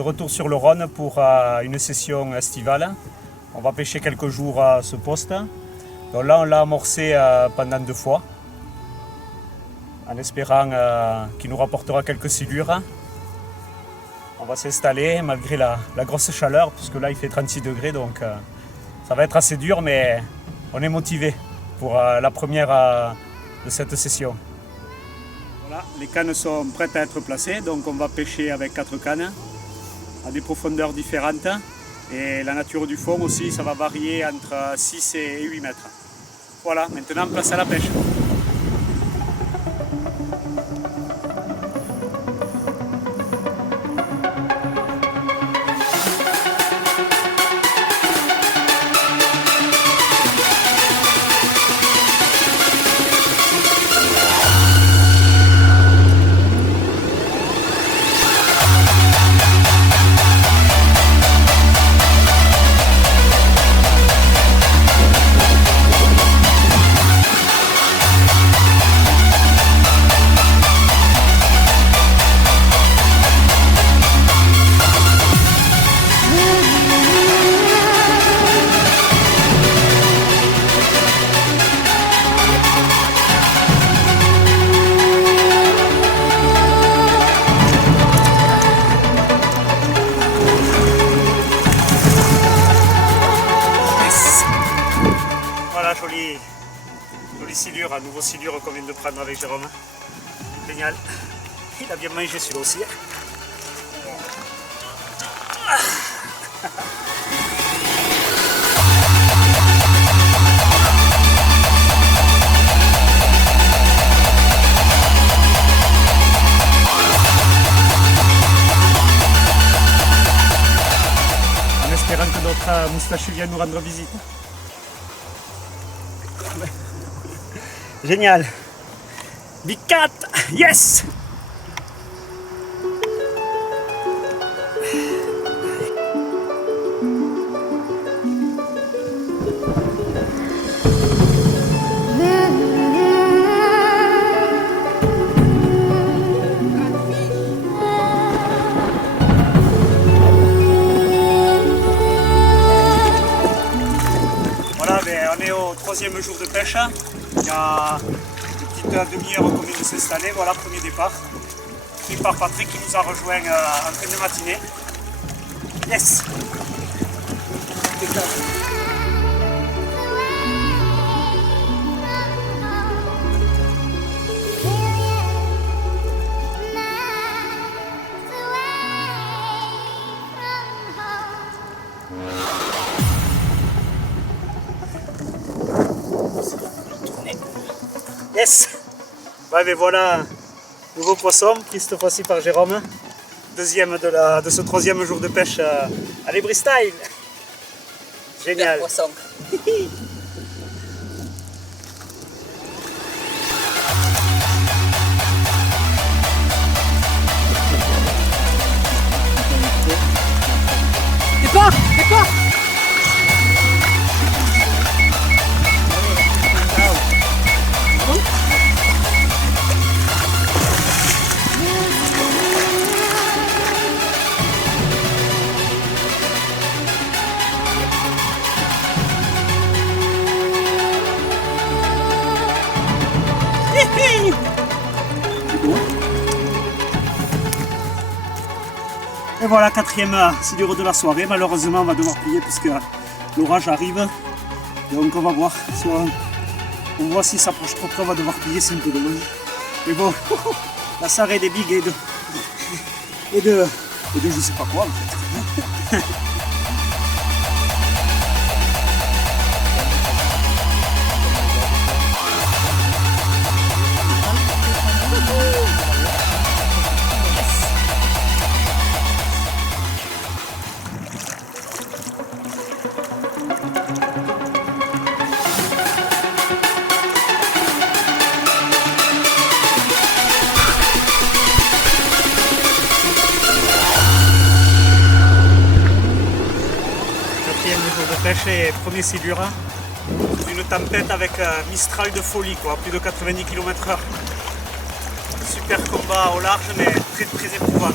de retour sur le Rhône pour une session estivale. On va pêcher quelques jours à ce poste. Donc là, on l'a amorcé pendant 2 fois, en espérant qu'il nous rapportera quelques silures. On va s'installer malgré la grosse chaleur, puisque là il fait 36 degrés, donc ça va être assez dur, mais on est motivé pour la première de cette session. Voilà, les cannes sont prêtes à être placées, donc on va pêcher avec 4 cannes à des profondeurs différentes. Et la nature du fond aussi, ça va varier entre 6 et 8 mètres. Voilà, maintenant place à la pêche. Jolie silure, un nouveau silure qu'on vient de prendre avec Jérôme. Génial. Il a bien mangé celui-là aussi. En espérant que notre moustachu vienne nous rendre visite. Génial. Big cat, yes. Voilà, on est au 3e jour de pêche. Il y a une petite demi-heure qu'on vient de s'installer. Voilà, premier départ. Pris par Patrick qui nous a rejoint en fin de matinée. Yes! Yes! Ouais, mais voilà, nouveau poisson, pris cette fois-ci par Jérôme. Deuxième de ce 3e jour de pêche à l'Ebry Style. Génial. Poisson. Départ! Départ! Et voilà, 4e silure de la soirée. Malheureusement, on va devoir plier puisque l'orage arrive. Donc on va voir. On voit s'il s'approche trop près, on va devoir plier, c'est un peu dommage. Mais bon, la sarée des bigs et de je sais pas quoi en fait. Pêche et premier silure d'une tempête avec Mistral de folie, quoi, plus de 90 km/h. Super combat au large mais très éprouvant.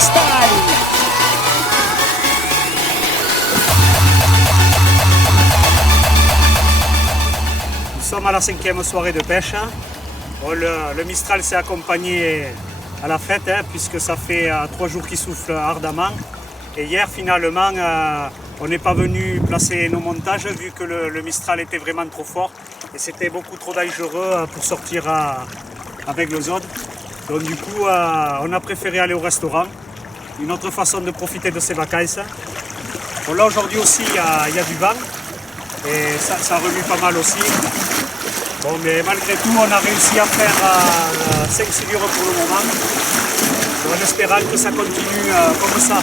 freestyle. Nous sommes à la 5e soirée de pêche. Bon, le Mistral s'est accompagné à la fête, puisque ça fait 3 jours qu'il souffle ardemment. Et hier, finalement, on n'est pas venu placer nos montages vu que le Mistral était vraiment trop fort. Et c'était beaucoup trop dangereux pour sortir avec le zone. Donc du coup, on a préféré aller au restaurant. Une autre façon de profiter de ces vacances. Bon, là, aujourd'hui aussi, il y a du vent. Et ça remue pas mal aussi. Bon, mais malgré tout, on a réussi à faire 5 silures pour le moment. En espérant que ça continue comme ça.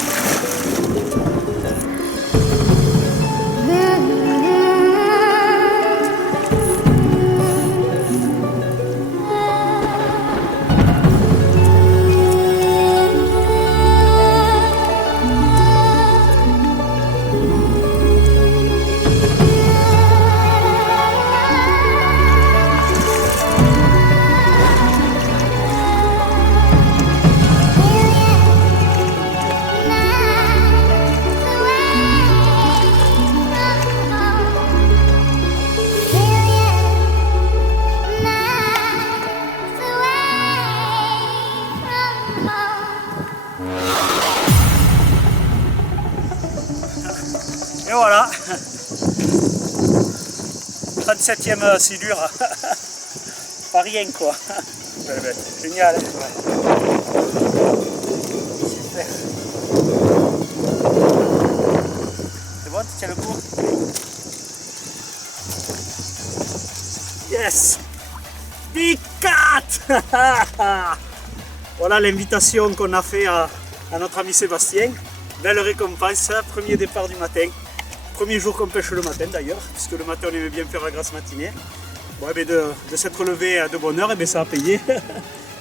Et voilà, 37e silure, pas rien quoi. Génial, hein. Super. C'est bon, tu tiens le coup? Yes, Big Cat. Voilà l'invitation qu'on a fait à notre ami Sébastien. Belle récompense, premier départ du matin. Premier jour qu'on pêche le matin d'ailleurs, puisque le matin on aimait bien faire la grasse matinée. Bon, eh bien, de s'être levé de bonne heure, eh bien, ça a payé.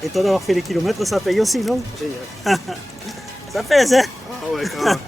Et toi d'avoir fait les kilomètres, ça paye aussi, non? Génial. Ça pèse, hein? Ah ouais, quand même.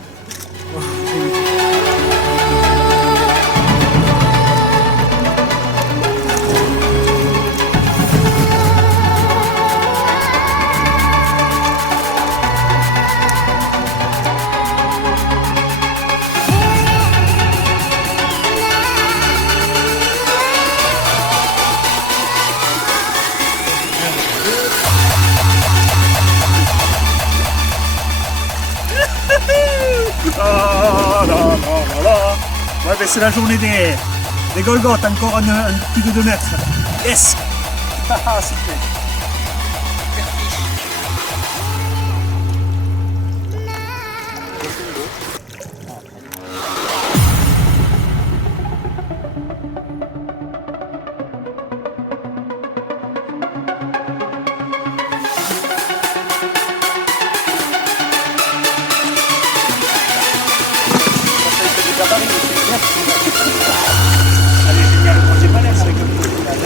Ouais, ben c'est la journée des Golgoth, encore un plus de 2 mètres. Yes. Super. Allez, génial, le troisième malaise avec le coup de finale.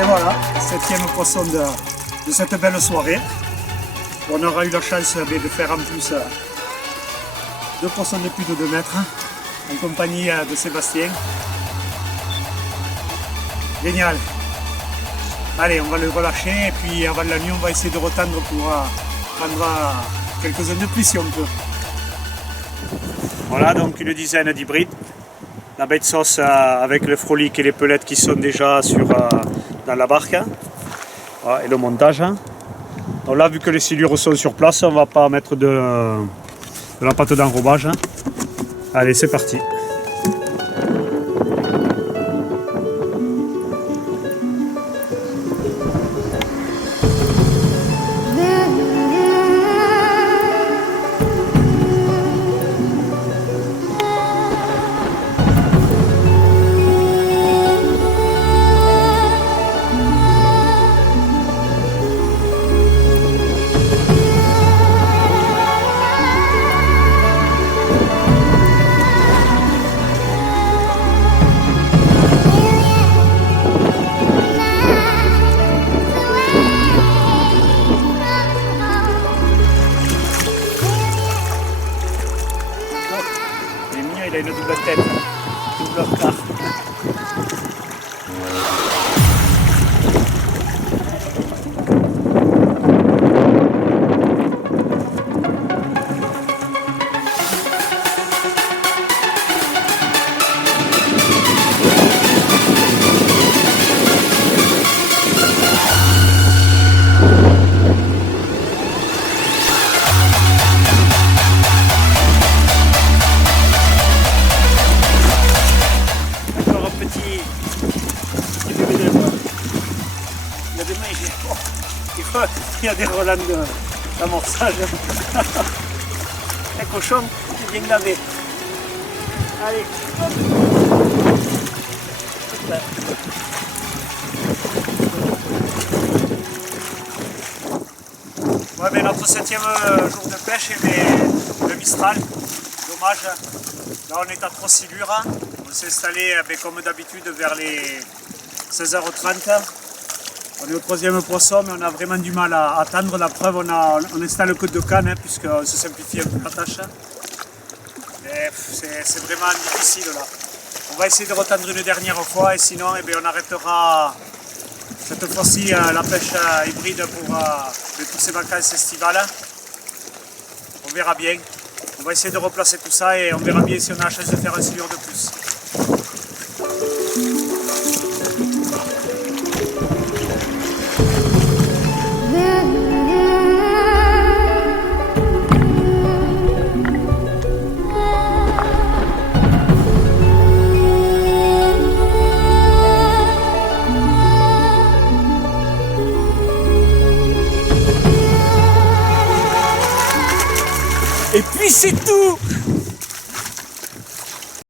Et voilà, 7e poisson de cette belle soirée. On aura eu la chance de faire en plus 2 poissons de plus de 2 mètres en compagnie de Sébastien. Génial. Allez, on va le relâcher et puis avant la nuit on va essayer de retendre pour prendre quelques-uns de plus si on peut. Voilà donc une dizaine d'hybrides. La baie de sauce avec le frolic et les pelettes qui sont déjà dans la barque. Voilà, et le montage. Donc là, vu que les silures sont sur place, on ne va pas mettre de la pâte d'enrobage. Allez, c'est parti. il a une double tête, double quart. Il y a des relents d'amorçage. Un cochon qui est bien lavé. Allez, ouais, mais notre 7e jour de pêche est le Mistral. Dommage. Là on est à Trossilure. On s'est installé comme d'habitude vers les 16h30. On est au 3e poisson, mais on a vraiment du mal à attendre. La preuve, on installe que 2 cannes, hein, puisqu'on se simplifie un peu la tâche. Mais c'est vraiment difficile là. On va essayer de retendre une dernière fois, et sinon on arrêtera cette fois-ci la pêche hybride pour toutes ces vacances estivales. On verra bien. On va essayer de replacer tout ça et on verra bien si on a la chance de faire un silure de plus. Et puis c'est tout!